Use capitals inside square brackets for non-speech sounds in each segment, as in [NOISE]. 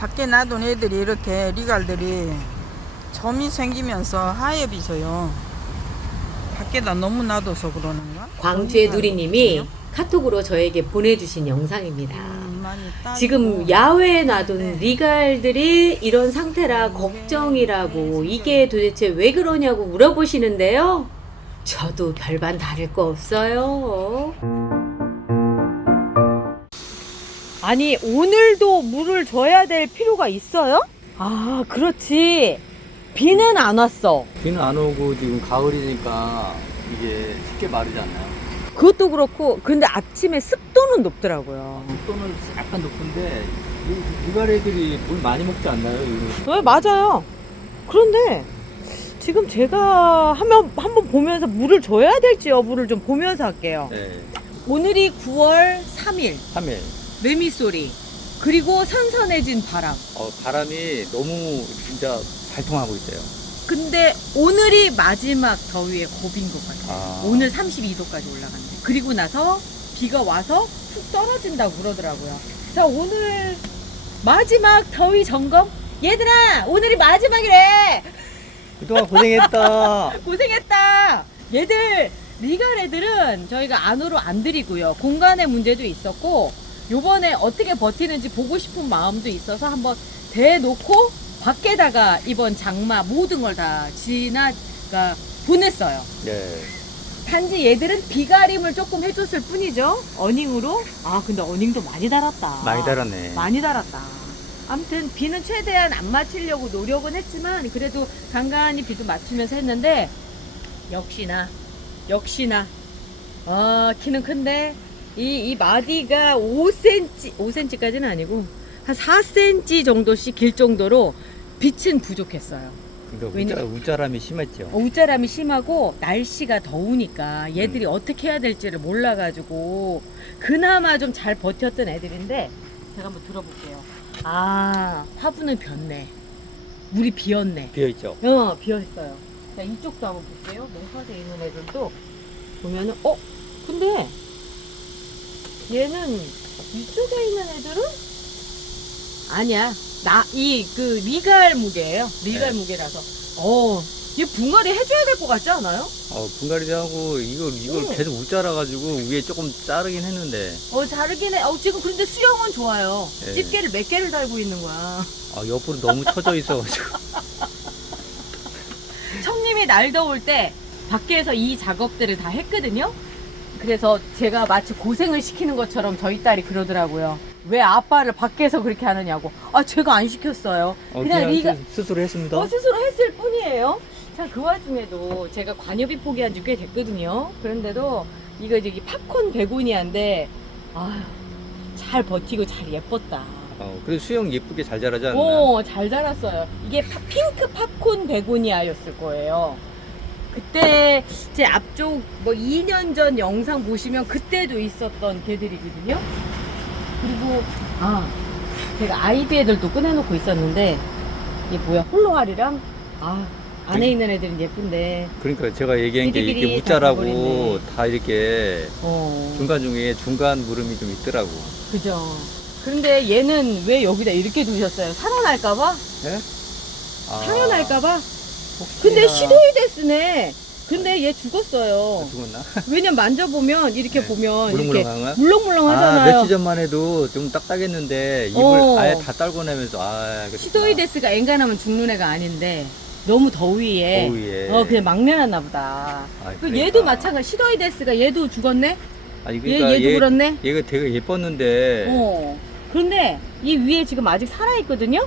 밖에 놔둔 애들이 이렇게 리갈들이 점이 생기면서 하엽이 져요. 밖에다 너무 놔둬서 그러는가? 광주의 누리님이. 카톡으로 저에게 보내주신 영상입니다. 음, 지금 야외에 놔둔 네. 리갈들이 이런 상태라 걱정이라고 이게 도대체 왜 그러냐고 물어보시는데요. 저도 별반 다를 거 없어요. 아니 오늘도 물을 줘야 될 필요가 있어요? 아 그렇지. 비는 안 왔어. 비는 안 오고 지금 가을이니까 이게 쉽게 마르지 않나요? 그것도 그렇고 근데 아침에 습도는 높더라고요. 속도는 약간 높은데 이 누가래들이 물 많이 먹지 않나요? 이거? 네, 맞아요. 그런데 지금 제가 한번 한번 보면서 물을 줘야 될지 여부를 좀 보면서 할게요. 네, 오늘이 9월 3일 3일. 매미 소리 그리고 선선해진 바람. 어, 바람이 너무 진짜 잘 통하고 있어요. 근데 오늘이 마지막 더위의 고비인 것 같아요. 아. 오늘 32도까지 올라간대. 그리고 나서 비가 와서 훅 떨어진다고 그러더라고요. 자, 오늘 마지막 더위 점검? 얘들아, 오늘이 마지막이래! 그동안 고생했다. [LAUGHS] 고생했다! 얘들, 리갈 애들은 저희가 안으로 안 드리고요. 공간의 문제도 있었고, 요번에 어떻게 버티는지 보고 싶은 마음도 있어서 한번 대놓고 밖에다가 이번 장마 모든 걸 다 지나가 보냈어요. 네. 단지 얘들은 비가림을 조금 해줬을 뿐이죠. 어닝으로. 아, 근데 어닝도 많이 달았다. 많이 달았네. 많이 달았다. 아무튼 비는 최대한 안 맞추려고 노력은 했지만 그래도 간간히 비도 맞추면서 했는데 역시나 역시나 아 키는 큰데 이, 이 마디가 5cm 5cm까지는 아니고 한 4cm 정도씩 길 정도로 빛은 부족했어요. 그러니까 우짜, 우짜람이 심했죠. 어, 웃자람이 심하고 날씨가 더우니까 얘들이 어떻게 해야 될지를 몰라가지고 그나마 좀 잘 버텼던 애들인데 제가 한번 들어볼게요. 아 화분을 폈네. 물이 비었네. 비어있죠. 어 비었어요. 자 이쪽도 한번 볼게요. 농사에 있는 애들도 보면은 어 근데 얘는 이쪽에 있는 애들은 아니야. 나 이그 리갈 무게예요. 리갈 네. 무게라서 어. 얘 붕어리 해줘야 될 것 같지 않아요? 어, 분갈이도 하고 이걸 이걸 응. 계속 우짜라가지고 위에 조금 자르긴 했는데 어 자르긴 해. 어 지금 그런데 수영은 좋아요. 예. 집게를 몇 개를 달고 있는 거야. 아, 옆으로 너무 쳐져 있어가지고 [LAUGHS] 청님이 날 더울 때 밖에서 이 작업들을 다 했거든요. 그래서 제가 마치 고생을 시키는 것처럼 저희 딸이 그러더라고요. 왜 아빠를 밖에서 그렇게 하느냐고. 아 제가 안 시켰어요. 어, 그냥 리가 스- 스스로 했습니다. 어, 스스로 했을 뿐이에요. 자, 그 와중에도 제가 관여비 포기한 지 꽤 됐거든요. 그런데도 이거 저기 팝콘 베고니아인데, 아휴, 잘 버티고 잘 예뻤다. 어, 그래도 수영 예쁘게 잘 자라지 않나? 오, 잘 자랐어요. 이게 파- 핑크 팝콘 베고니아였을 거예요. 그때 제 앞쪽 뭐 2년 전 영상 보시면 그때도 있었던 개들이거든요. 그리고 아 제가 아이비 애들도 꺼내놓고 있었는데 이게 뭐야 홀로알이랑 아 안에 그- 있는 애들은 예쁜데 그러니까 제가 얘기한 게 이렇게 다 우짜라고 돼버리네. 다 이렇게 어 중간 중에 중간 물음이 좀 있더라고. 그죠. 그런데 얘는 왜 여기다 이렇게 두셨어요? 살아날까봐? 예? 아, 살아날까봐? 근데 시도이데스네. 근데 얘 죽었어요. 죽었나? [LAUGHS] 왜냐면 만져보면 이렇게 네. 보면 이렇게 물렁물렁한가? 물렁물렁 아, 하잖아요. 며칠 전만 해도 좀 딱딱했는데 입을 어. 아예 다 딸고 나면서 아. 시도이데스가 엔간하면 죽는 애가 아닌데 너무 더위에 더위에. 어 그냥 막 내놨나 보다. 아, 그 그러니까. 얘도 마찬가지. 시도이데스가 얘도 죽었네. 아니 얘 그러니까 얘도 얘, 그렇네. 얘가 되게 예뻤는데 어. 그런데 이 위에 지금 아직 살아 있거든요.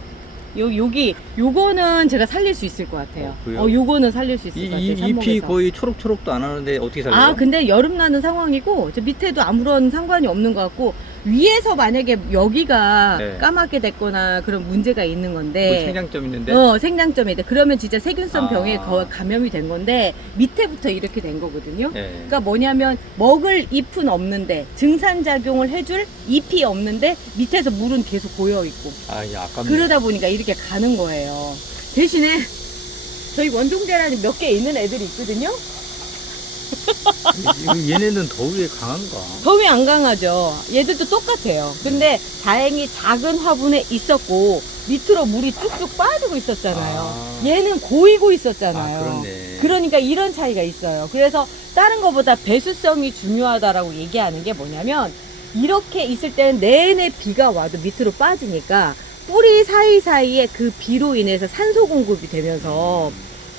요 여기 요거는 제가 살릴 수 있을 것 같아요. 어, 그래요? 어 요거는 살릴 수 있을 이, 것 같아요. 이 잎이 삽목에서. 거의 초록초록도 안 하는데 어떻게 살려? 아, 근데 여름 나는 상황이고, 저 밑에도 아무런 상관이 없는 것 같고, 위에서 만약에 여기가 네. 까맣게 됐거나 그런 문제가 있는 뭐 건데, 생장점 있는데 어, 생장점이 돼. 그러면 진짜 세균성 아. 병에 거- 감염이 된 건데, 밑에부터 이렇게 된 거거든요. 예. 그러니까 뭐냐면, 먹을 잎은 없는데, 증산작용을 해줄 잎이 없는데, 밑에서 물은 계속 고여 있고, 아, 야, 아깝네. 그러다 보니까 이렇게 가는 거예요. 대신에, 저희 원종대란이 몇개 있는 애들이 있거든요. 이- 얘네는 더위에 강한가? 더위 안 강하죠. 얘들도 똑같아요. 근데 다행히 작은 화분에 있었고 밑으로 물이 쭉쭉 빠지고 있었잖아요. 아. 얘는 고이고 있었잖아요. 아, 그렇네. 그러니까 이런 차이가 있어요. 그래서 다른 것보다 배수성이 중요하다라고 얘기하는 게 뭐냐면 이렇게 있을 때는 내내 비가 와도 밑으로 빠지니까 뿌리 사이사이에 그 비로 인해서 산소 공급이 되면서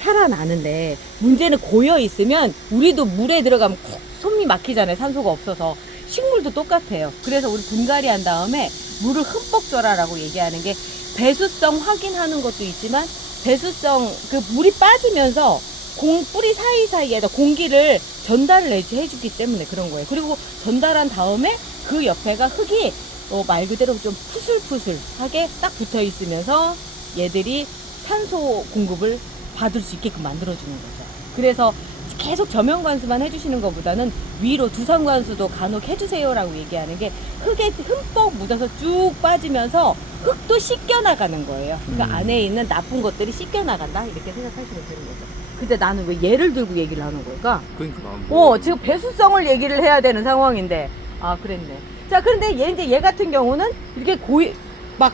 살아나는데 문제는 고여 있으면 우리도 물에 들어가면 콕 손이 막히잖아요. 산소가 없어서. 식물도 똑같아요. 그래서 우리 분갈이 한 다음에 물을 흠뻑 줘라라고 얘기하는 게 배수성 확인하는 것도 있지만 배수성 그 물이 빠지면서 공 뿌리 사이사이에다 공기를 전달을 해- 해주기 때문에 그런 거예요. 그리고 전달한 다음에 그 옆에가 흙이 어, 말 그대로 좀 푸슬푸슬하게 딱 붙어 있으면서 얘들이 산소 공급을 받을 수 있게끔 만들어주는 거죠. 그래서 계속 저면 관수만 해주시는 것보다는 위로 두상 관수도 간혹 해주세요라고 얘기하는 게 흙에 흠뻑 묻어서 쭉 빠지면서 흙도 씻겨 나가는 거예요. 그러니까 음. 안에 있는 나쁜 것들이 씻겨 나간다 이렇게 생각하시면 되는 거죠. 근데 나는 왜 얘를 들고 얘기를 하는 걸까? 그러니까 뭐 어, 지금 배수성을 얘기를 해야 되는 상황인데. 아, 그랬네. 자, 그런데 얘 이제 얘 같은 경우는 이렇게 고이, 막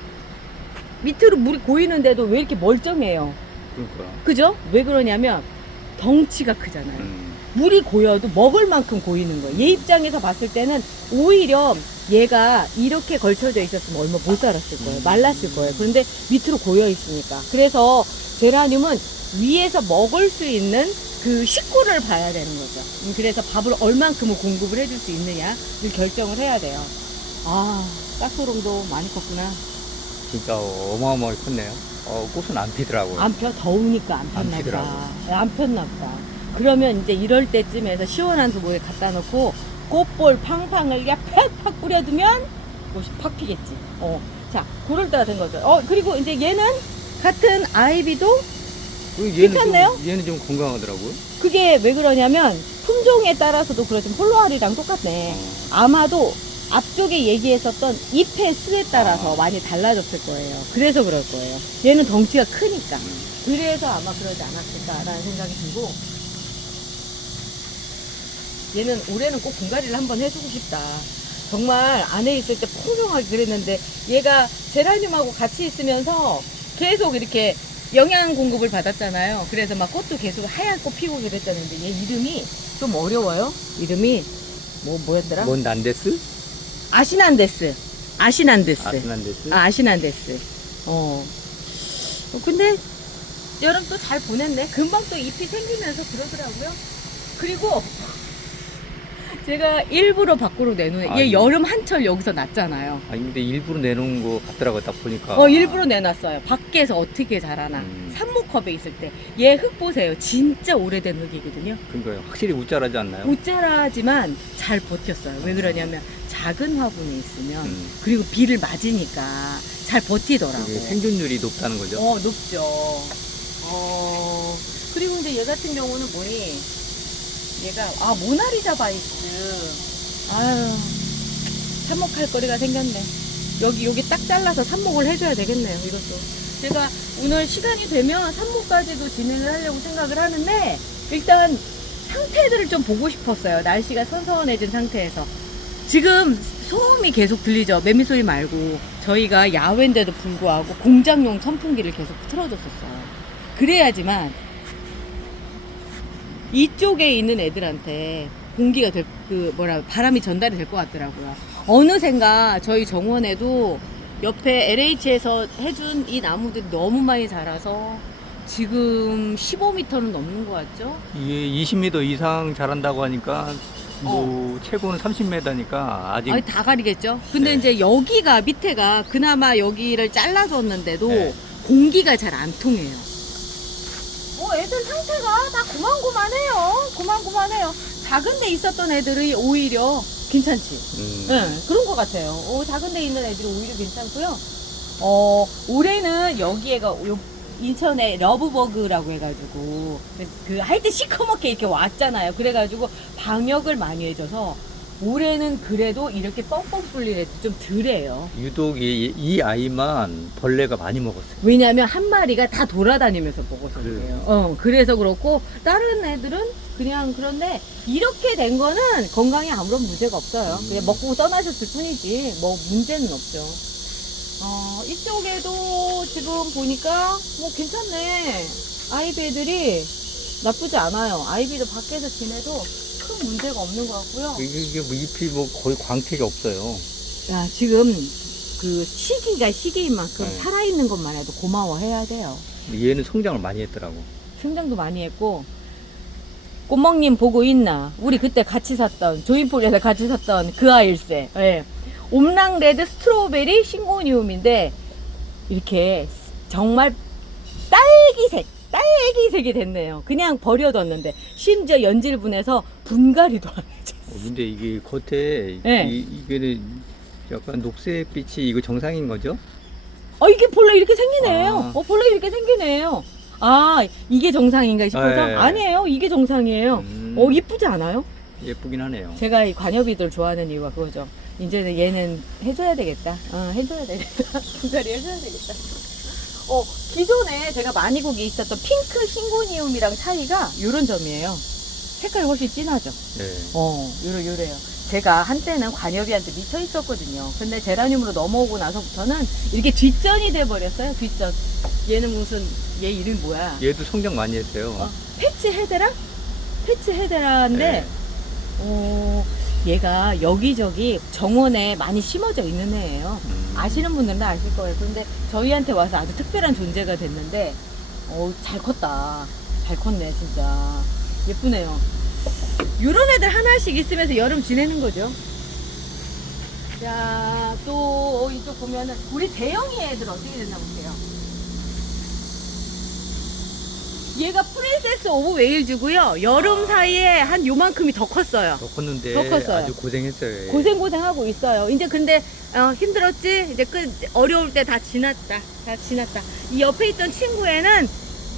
밑으로 물이 고이는데도 왜 이렇게 멀쩡해요? 그러니까. 그죠? 왜 그러냐면 덩치가 크잖아요. 음. 물이 고여도 먹을 만큼 고이는 거예요. 얘 입장에서 봤을 때는 오히려 얘가 이렇게 걸쳐져 있었으면 얼마 못 살았을 거예요. 말랐을 거예요. 그런데 밑으로 고여 있으니까. 그래서 제라늄은 위에서 먹을 수 있는 그 식구를 봐야 되는 거죠. 음, 그래서 밥을 얼만큼을 공급을 해줄 수 있느냐를 결정을 해야 돼요. 아, 가스로움도 많이 컸구나. 진짜 어마어마하게 컸네요. 어, 꽃은 안 피더라고요. 안 펴? 더우니까 안 안 폈나 피더라고. 보다. 안 폈나 보다. 그러면 이제 이럴 때쯤에서 시원한 수모에 갖다 놓고 꽃볼 팡팡을 그냥 팍팍 뿌려두면 꽃이 팍 피겠지. 어. 자, 그럴 때가 된 거죠. 어, 그리고 이제 얘는 같은 아이비도 그리고 얘는 괜찮네요? 좀, 얘는 좀 건강하더라고요. 그게 왜 그러냐면 품종에 따라서도 그렇지만 폴로아리랑 똑같네. 어. 아마도 앞쪽에 얘기했었던 잎의 수에 따라서 아. 많이 달라졌을 거예요. 그래서 그럴 거예요. 얘는 덩치가 크니까. 음. 그래서 아마 그러지 않았을까라는 생각이 들고 얘는 올해는 꼭 분갈이를 한번 해주고 싶다. 정말 안에 있을 때 풍성하게 그랬는데 얘가 제라늄하고 같이 있으면서 계속 이렇게 영양 공급을 받았잖아요. 그래서 막 꽃도 계속 하얀 꽃 피고 그랬다는데 얘 이름이 좀 어려워요. 이름이 뭐 뭐였더라? 뭔 난데스? 아시난데스. 아시난데스. 아스난데스? 아, 아시난데스. 어. 어, 근데 여름 또 잘 보냈네. 금방 또 잎이 생기면서 그러더라고요. 그리고 [LAUGHS] 제가 일부러 밖으로 내놓은 얘 아니. 여름 한철 여기서 났잖아요. 아니 근데 일부러 내놓은 거 같더라고 딱 보니까. 어 일부러 내놨어요. 밖에서 어떻게 자라나. 음. 산모컵에 있을 때. 얘 흙 보세요. 진짜 오래된 흙이거든요. 그러니까 확실히 웃자라지 않나요? 웃자라지만 잘 버텼어요. 왜 그러냐면 작은 화분에 있으면 음. 그리고 비를 맞으니까 잘 버티더라고. 그게 생존율이 높다는 거죠. 어, 높죠. 어, 그리고 이제 얘 같은 경우는 뭐니? 얘가, 아, 모나리자 바이스. 아유, 삽목할 거리가 생겼네. 여기, 여기 딱 잘라서 삽목을 해줘야 되겠네요, 이것도. 제가 오늘 시간이 되면 삽목까지도 진행을 하려고 생각을 하는데, 일단 상태들을 좀 보고 싶었어요. 날씨가 선선해진 상태에서. 지금 소음이 계속 들리죠. 매미 소리 말고 저희가 야외인데도 불구하고 공장용 선풍기를 계속 틀어줬었어요. 그래야지만 이쪽에 있는 애들한테 공기가 될, 그 뭐라 바람이 전달이 될 것 같더라고요. 어느샌가 저희 정원에도 옆에 LH에서 해준 이 나무들이 너무 많이 자라서 지금 15m는 넘는 것 같죠? 이게 20m 이상 자란다고 하니까 뭐 최고는 30m니까 아직 어. 아니 다 가리겠죠. 근데 네. 이제 여기가 밑에가 그나마 여기를 잘라줬는데도 네. 공기가 잘 안 통해요. 어, 애들 상태가 다 고만고만해요. 고만고만해요. 작은 데 있었던 애들이 오히려 괜찮지. 음, 네, 그런 것 같아요. 어, 작은 데 있는 애들이 오히려 괜찮고요. 어, 올해는 여기에가 요 인천에 러브버그라고 해가지고 그 하여튼 시커멓게 이렇게 왔잖아요. 그래가지고 방역을 많이 해줘서 올해는 그래도 이렇게 뻥뻥 애들 좀 덜해요. 유독 이, 이 아이만 벌레가 많이 먹었어요. 왜냐면 한 마리가 다 돌아다니면서 먹어서 그래요? 그래요. 어, 그래서 그렇고 다른 애들은 그냥 그런데 이렇게 된 거는 건강에 아무런 문제가 없어요. 음. 그냥 먹고 떠나셨을 뿐이지 뭐 문제는 없죠. 어, 이쪽에도 지금 보니까 뭐 괜찮네. 아이비 애들이 나쁘지 않아요. 아이비도 밖에서 지내도 큰 문제가 없는 것 같고요. 이게, 이게 뭐 잎이 뭐 거의 광택이 없어요. 야, 지금 그 시기가 시기인 만큼 네. 살아있는 것만 해도 고마워해야 돼요. 얘는 성장을 많이 했더라고. 성장도 많이 했고 꼬멍님 보고 있나? 우리 그때 같이 샀던 조인폴리에서 같이 샀던 그 아일세. 예. 옴랑 레드 스트로베리 싱고니움인데 이렇게 정말 딸기색, 딸기색이 됐네요. 그냥 버려뒀는데 심지어 연질분해서 분갈이도 안 해줘. 어, 근데 이게 겉에 네. 이, 이게는 약간 녹색빛이 이거 정상인 거죠? 어 이게 본래 이렇게 생기네요. 아. 어 본래 이렇게 생기네요. 아 이게 정상인가 싶어서 네. 아니에요. 이게 정상이에요. 음, 어 이쁘지 않아요? 예쁘긴 하네요. 제가 이 관여비들 좋아하는 이유가 그거죠. 이제는 얘는 해줘야 되겠다. 어, 해줘야 되겠다. [LAUGHS] 분갈이 해줘야 되겠다. 어, 기존에 제가 많이 보기 있었던 핑크 싱고니움이랑 차이가 이런 점이에요. 색깔이 훨씬 진하죠. 네. 어, 요래, 요래요. 제가 한때는 관여비한테 미쳐 있었거든요. 근데 제라늄으로 넘어오고 나서부터는 이렇게 뒷전이 돼버렸어요. 뒷전. 얘는 무슨, 얘 이름이 뭐야? 얘도 성장 많이 했어요. 어, 패치 헤데라? 패치 헤데라인데, 네. 어, 얘가 여기저기 정원에 많이 심어져 있는 애예요. 음. 아시는 분들은 다 아실 거예요. 그런데 저희한테 와서 아주 특별한 존재가 됐는데, 어, 잘 컸다. 잘 컸네, 진짜. 예쁘네요. 요런 애들 하나씩 있으면서 여름 지내는 거죠. 자, 또, 어, 이쪽 보면은, 우리 대형이 애들 어떻게 됐나 볼게요. 얘가 프린세스 오브 웨일즈고요. 여름 사이에 한 요만큼이 더 컸어요. 더 컸는데 더 컸어요. 아주 고생했어요. 얘. 고생 고생하고 있어요. 이제 근데 어, 힘들었지? 이제 끝 어려울 때 다 지났다. 다 지났다. 이 옆에 있던 친구애는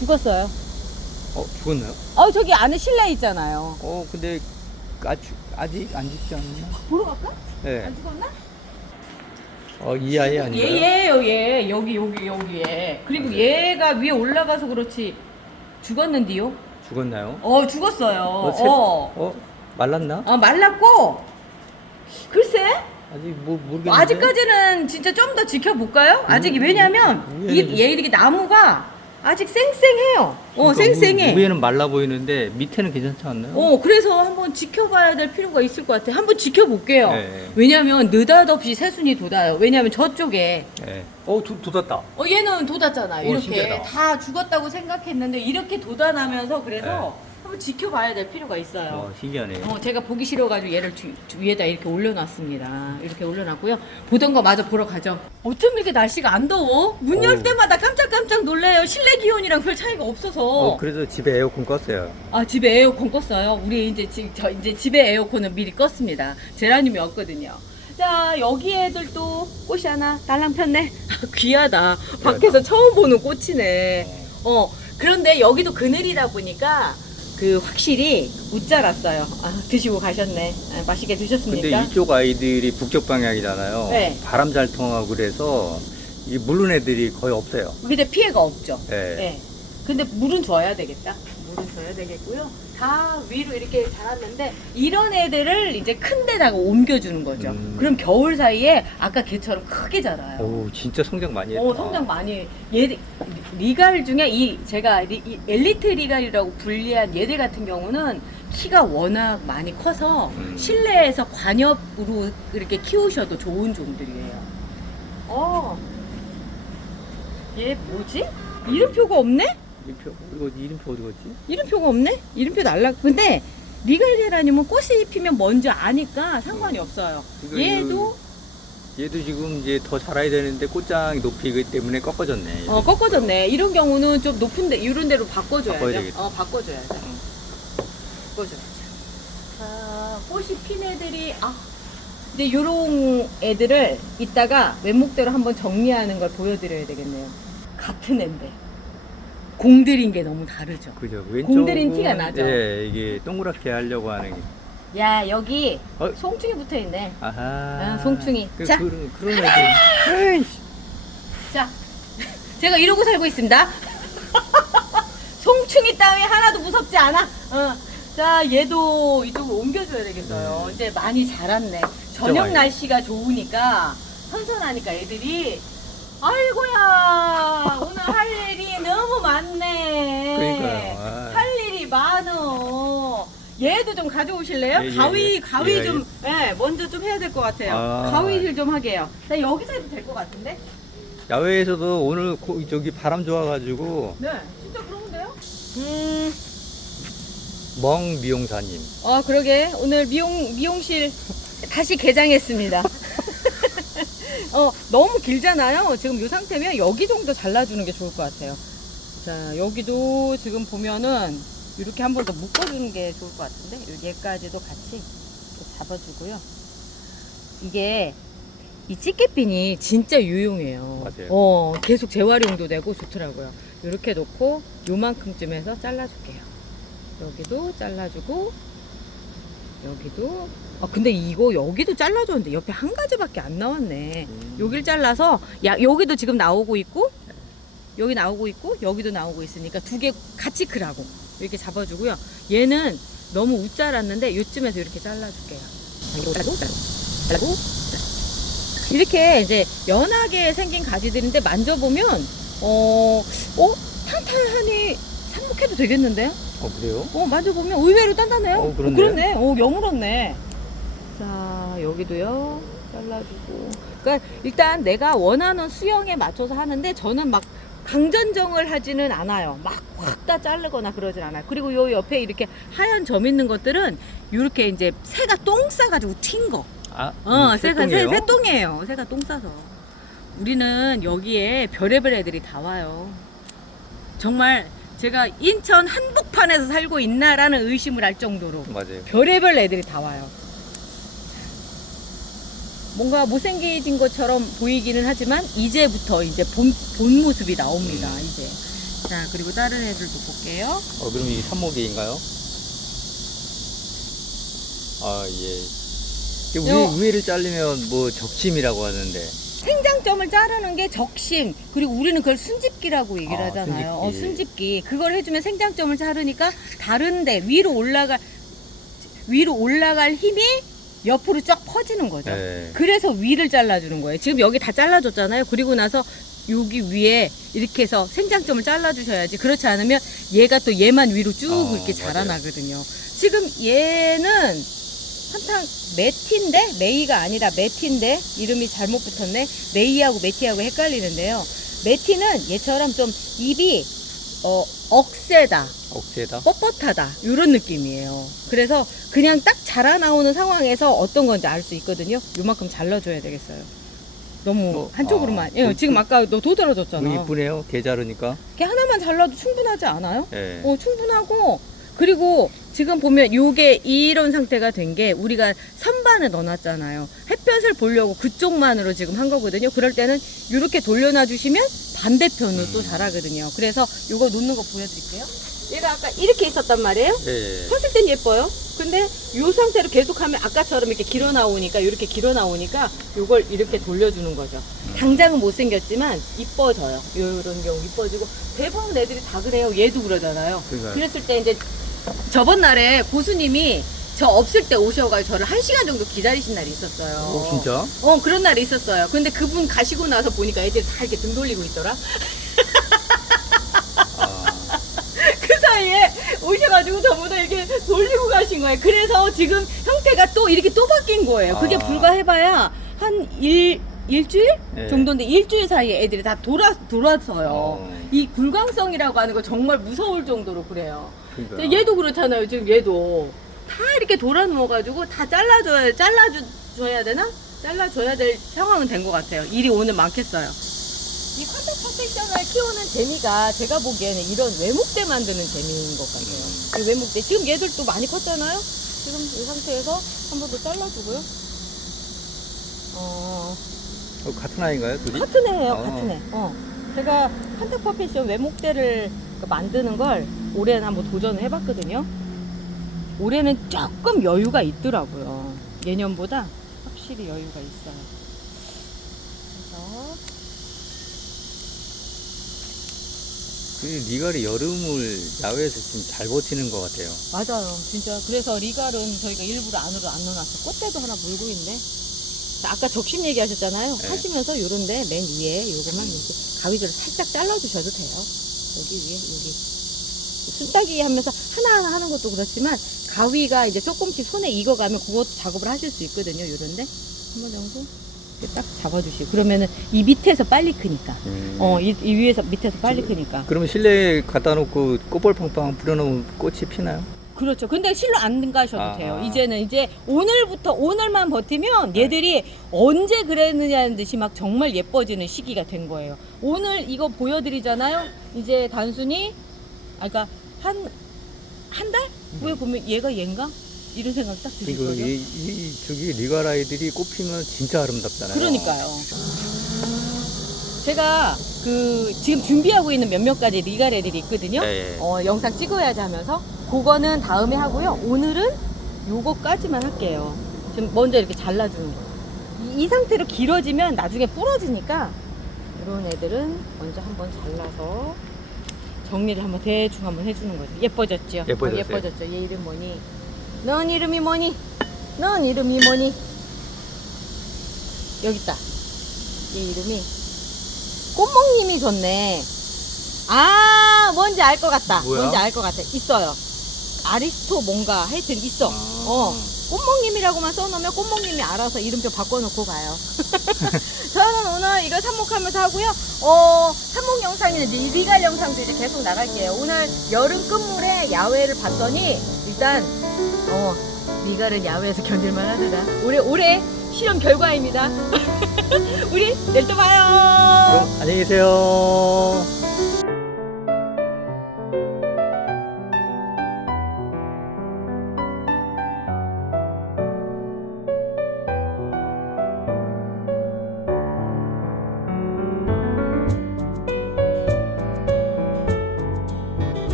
죽었어요. 어 죽었나요? 어 저기 안에 실내 있잖아요. 어 근데 아직 아직 안 죽지 않나? 보러 갈까? 네. 안 죽었나? 어이 아이 아닌가요? 얘예요 얘 여기 여기 여기 얘. 그리고 네. 얘가 위에 올라가서 그렇지 죽었는데요? 죽었나요? 어 죽었어요. 어, 새- 어. 어 말랐나? 어 말랐고 글쎄 아직 뭐 모르겠는데. 아직까지는 진짜 좀 더 지켜볼까요? 아직 음, 왜냐면 음, 이, 위에는 얘 이렇게 나무가 아직 쌩쌩해요. 어, 그러니까 쌩쌩해. 위- 위에는 말라 보이는데 밑에는 괜찮지 않나요? 어, 그래서 한번 지켜봐야 될 필요가 있을 것 같아. 한번 지켜볼게요. 네. 왜냐면 느닷없이 새순이 돋아요. 왜냐면 저쪽에 네. 어 도, 돋았다. 어 얘는 돋았잖아. 오, 이렇게 신기하다. 다 죽었다고 생각했는데 이렇게 돋아나면서 그래서 네. 한번 지켜봐야 될 필요가 있어요. 어 신기하네. 어, 제가 보기 싫어가지고 얘를 뒤- 위에다 이렇게 올려놨습니다. 이렇게 올려놨고요. 보던 거 마저 보러 가죠. 어쩜 이렇게 날씨가 안 더워? 문 열 어우. 때마다 깜짝깜짝 놀래요. 실내 기온이랑 별 차이가 없어서. 어 그래서 집에 에어컨 껐어요. 아 집에 에어컨 껐어요. 우리 이제 지, 저 이제 집에 에어컨을 미리 껐습니다. 제라늄이 없거든요. 자 여기 애들도 꽃이 하나 달랑 폈네. [LAUGHS] 귀하다. 밖에서 처음 보는 꽃이네. 어 그런데 여기도 그늘이다 보니까 그 확실히 못 자랐어요. 아, 드시고 가셨네. 아, 맛있게 드셨습니까? 근데 이쪽 아이들이 북쪽 방향이잖아요. 네. 바람 잘 통하고 그래서 이 물른 애들이 거의 없어요. 근데 피해가 없죠. 네. 네. 근데 물은 줘야 되겠다. 물은 줘야 되겠고요. 다 위로 이렇게 자랐는데 이런 애들을 이제 큰 데다가 옮겨주는 거죠. 음. 그럼 겨울 사이에 아까 걔처럼 크게 자라요. 오 진짜 성장 많이 했다. 어, 성장 많이. 얘 리갈 중에 이 제가 리- 이 엘리트 리갈이라고 분리한 얘들 같은 경우는 키가 워낙 많이 커서 음. 실내에서 관엽으로 이렇게 키우셔도 좋은 종들이에요. 어. 얘 뭐지? 이름표가 없네? 이름표 이거 이름표 어디 갔지? 이름표가 없네? 이름표 날라. 근데 리갈제라님은 꽃이 피면 먼저 아니까 상관이 없어요. 이거, 얘도 얘도 지금 이제 더 자라야 되는데 꽃장이 높이기 때문에 꺾어졌네. 어, 꺾어졌네. 이런 경우는 좀 높은데 이런 데로 바꿔줘야죠. 바꿔야 되겠다. 어, 바꿔줘야죠. 바꿔줘야죠. 자, 꽃이 핀 애들이 아 이제 요런 애들을 이따가 왼목대로 한번 정리하는 걸 보여드려야 되겠네요. 같은 애인데 공들인 게 너무 다르죠. 그죠. 공들인 티가 나죠? 예, 이게 동그랗게 하려고 하는 게. 야 여기 어? 송충이 붙어 있네. 아하. 아, 송충이. 그, 자. 그런 그런 애들. 자, [LAUGHS] 제가 이러고 살고 있습니다. [LAUGHS] 송충이 따위 하나도 무섭지 않아. 어. 자, 얘도 이쪽으로 옮겨줘야 되겠어요. 네. 이제 많이 자랐네. 저녁 많이. 날씨가 좋으니까 선선하니까 애들이 아이고야 오늘 할 일이 너무 많네. 그러니까요. 아. 할 일이 많어. 얘도 좀 가져오실래요? 예, 예, 가위 예. 가위 예, 좀 예, 먼저 좀 해야 될 것 같아요. 아. 가위를 좀 하게요. 나 여기서 해도 될 것 같은데? 야외에서도 오늘 고- 저기 바람 좋아가지고 네, 진짜 그런데요? 음, 멍 미용사님. 어 그러게 오늘 미용 미용실 다시 개장했습니다. [LAUGHS] 어 너무 길잖아요. 지금 이 상태면 여기 정도 잘라주는 게 좋을 것 같아요. 자 여기도 지금 보면은 이렇게 한 번 더 묶어주는 게 좋을 것 같은데 요 얘까지도 같이 잡아주고요. 이게 이 찌개핀이 진짜 유용해요. 맞아요. 어 계속 재활용도 되고 좋더라고요. 이렇게 놓고 요만큼쯤 해서 잘라줄게요. 여기도 잘라주고 여기도 아 근데 이거 여기도 잘라줬는데 옆에 한 가지밖에 안 나왔네 음. 여길 잘라서 야 여기도 지금 나오고 있고 여기 나오고 있고 여기도 나오고 있으니까 두 개 같이 크라고 이렇게 잡아주고요 얘는 너무 우 잘랐는데 요쯤에서 이렇게 잘라줄게요 이거 잘라고 잘라고 잘라고 자. 이렇게 이제 연하게 생긴 가지들인데 만져보면 어, 어 탄탄하니 삽목해도 되겠는데요? 어 그래요? 어, 만져보면 의외로 단단해요. 어, 그렇네요. 그렇네. 어, 여물었네. 자, 여기도요. 잘라주고. 그러니까 일단 내가 원하는 수영에 맞춰서 하는데 저는 막 강전정을 하지는 않아요. 막 확 다 자르거나 그러진 않아요. 그리고 요 옆에 이렇게 하얀 점 있는 것들은 이렇게 이제 새가 똥 싸가지고 튄 거. 아, 어, 음, 새가 새, 새똥이에요? 새가 똥 싸서. 우리는 여기에 별의별 애들이 다 와요. 정말 제가 인천 한복판에서 살고 있나라는 의심을 할 정도로 맞아요. 별의별 애들이 다 와요. 뭔가 못생겨진 것처럼 보이기는 하지만 이제부터 이제 본, 본 모습이 나옵니다. 음. 이제. 자, 그리고 다른 애들도 볼게요. 어 그럼 이 산모기인가요? 아 예. 이게 요- 위, 위를 자르면 뭐 적심이라고 하는데. 생장점을 자르는 게 적심 그리고 우리는 그걸 순집기라고 얘기를 아, 하잖아요. 어, 순집기. 순집기 그걸 해주면 생장점을 자르니까 다른데 위로 올라갈 위로 올라갈 힘이 옆으로 쫙 퍼지는 거죠. 네. 그래서 위를 잘라주는 거예요. 지금 여기 다 잘라줬잖아요. 그리고 나서 여기 위에 이렇게 해서 생장점을 잘라주셔야지. 그렇지 않으면 얘가 또 얘만 위로 쭉 어, 이렇게. 자라나거든요. 지금 얘는 한탕 메티인데 메이가 아니라 메티인데 이름이 잘못 붙었네. 메이하고 메티하고 헷갈리는데요. 메티는 얘처럼 좀 입이 어, 억세다. 억제다. 뻣뻣하다 이런 느낌이에요. 그래서 그냥 딱 자라 나오는 상황에서 어떤 건지 알 수 있거든요. 요만큼 잘라줘야 되겠어요. 너무 어, 한쪽으로만. 아, 예, 그- 지금 아까 너 도드라졌잖아. 그 이쁘네요. 개 자르니까. 이렇게 하나만 잘라도 충분하지 않아요? 예. 어, 충분하고 그리고 지금 보면 요게 이런 상태가 된 게 우리가 선반에 넣어놨잖아요. 햇볕을 보려고 그쪽만으로 지금 한 거거든요. 그럴 때는 이렇게 돌려놔 주시면 반대편으로 또 자라거든요. 그래서 요거 놓는 거 보여드릴게요. 얘가 아까 이렇게 있었단 말이에요. 예. 컸을 땐 예뻐요. 근데 이 상태로 계속하면 아까처럼 이렇게 길어 나오니까 이렇게 길어 나오니까 요걸 이렇게 돌려주는 거죠. 당장은 못생겼지만 이뻐져요. 이런 경우 이뻐지고 대부분 애들이 다 그래요. 얘도 그러잖아요. 그러니까요. 그랬을 때 이제 저번 날에 고수님이 저 없을 때 오셔가지고 저를 한 시간 정도 기다리신 날이 있었어요. 어 진짜? 어 그런 날이 있었어요. 근데 그분 가시고 나서 보니까 애들이 다 이렇게 등 돌리고 있더라. [LAUGHS] 오셔가지고 전부 다 이렇게 돌리고 가신 거예요. 그래서 지금 형태가 또 이렇게 또 바뀐 거예요. 그게 아. 불과 해봐야 한 일, 일주일 예. 정도인데 일주일 사이에 애들이 다 돌아, 돌아서요. 어. 이 굴광성이라고 하는 거 정말 무서울 정도로 그래요. 그러니까. 근데 얘도 그렇잖아요. 지금 얘도 다 이렇게 돌아 누워가지고 다 잘라줘야, 잘라줘야 되나? 잘라줘야 될 상황은 된 것 같아요. 일이 오늘 많겠어요. 이 컨택 퍼펙션을 키우는 재미가 제가 보기에는 이런 외목대 만드는 재미인 것 같아요. 이 외목대. 지금 얘들도 많이 컸잖아요? 지금 이 상태에서 한 번 더 잘라주고요. 어, 어, 같은 아이인가요, 둘이? 같은 애예요, 어. 같은 애. 어. 제가 컨택 퍼펙션 외목대를 그 만드는 걸 올해는 한번 도전을 해봤거든요. 올해는 조금 여유가 있더라고요. 예년보다 확실히 여유가 있어요. 그래서 그 리갈이 여름을 야외에서 좀 잘 버티는 것 같아요. 맞아요. 진짜. 그래서 리갈은 저희가 일부러 안으로 안 넣어놨어. 꽃대도 하나 물고 있네. 아까 적심 얘기하셨잖아요. 네. 하시면서 요런데 맨 위에 요거만 이렇게 가위질로 살짝 잘라주셔도 돼요. 여기 위에 여기 순따기 하면서 하나하나 하는 것도 그렇지만 가위가 이제 조금씩 손에 익어가면 그것 작업을 하실 수 있거든요. 요런데 한 번 정도 딱 잡아주시고 그러면은 이 밑에서 빨리 크니까 음. 어이 위에서 밑에서 빨리 크니까 그러면 실내에 갖다 놓고 꽃볼팡팡 뿌려놓으면 꽃이 피나요? 그렇죠. 근데 실로 안 가셔도 아. 돼요. 이제는 이제 오늘부터 오늘만 버티면 얘들이 언제 그랬느냐는 듯이 막 정말 예뻐지는 시기가 된 거예요. 오늘 이거 보여드리잖아요. 이제 단순히 아 그러니까 한한 달 후에 보면 얘가 얘인가 이런 생각 딱 드실 거죠. 이, 이 저기 리가라이들이 꽃피면 진짜 아름답잖아요. 그러니까요. 제가 그 지금 준비하고 있는 몇몇 가지 리갈 애들이 있거든요. 네. 어, 영상 찍어야지 하면서 그거는 다음에 하고요. 오늘은 요거까지만 할게요. 지금 먼저 이렇게 잘라주는 거. 이, 이 상태로 길어지면 나중에 부러지니까 이런 애들은 먼저 한번 잘라서 정리를 한번 대충 한번 해주는 거죠. 예뻐졌죠? 예뻐졌어요. 어, 예뻐졌죠. 얘 이름 뭐니? 넌 이름이 뭐니? 넌 이름이 뭐니? 여기 있다. 얘 이름이 꽃몽님이 좋네. 아, 뭔지 알 것 같다. 뭐야? 뭔지 알 것 같아. 있어요. 아리스토 뭔가 하여튼 있어. 아. 어. 꽃몽님이라고만 써놓으면 꽃몽님이 알아서 이름표 바꿔놓고 가요. [LAUGHS] 저는 오늘 이거 삽목하면서 하고요. 어, 삽목 영상이나 리- 리갈 영상도 이제 계속 나갈게요. 오늘 여름 끝물에 야외를 봤더니 일단 어, 리갈은 야외에서 견딜만 하더라. 올해 올해 실험 결과입니다. [LAUGHS] 우리 내일 또 봐요. 안녕히 계세요.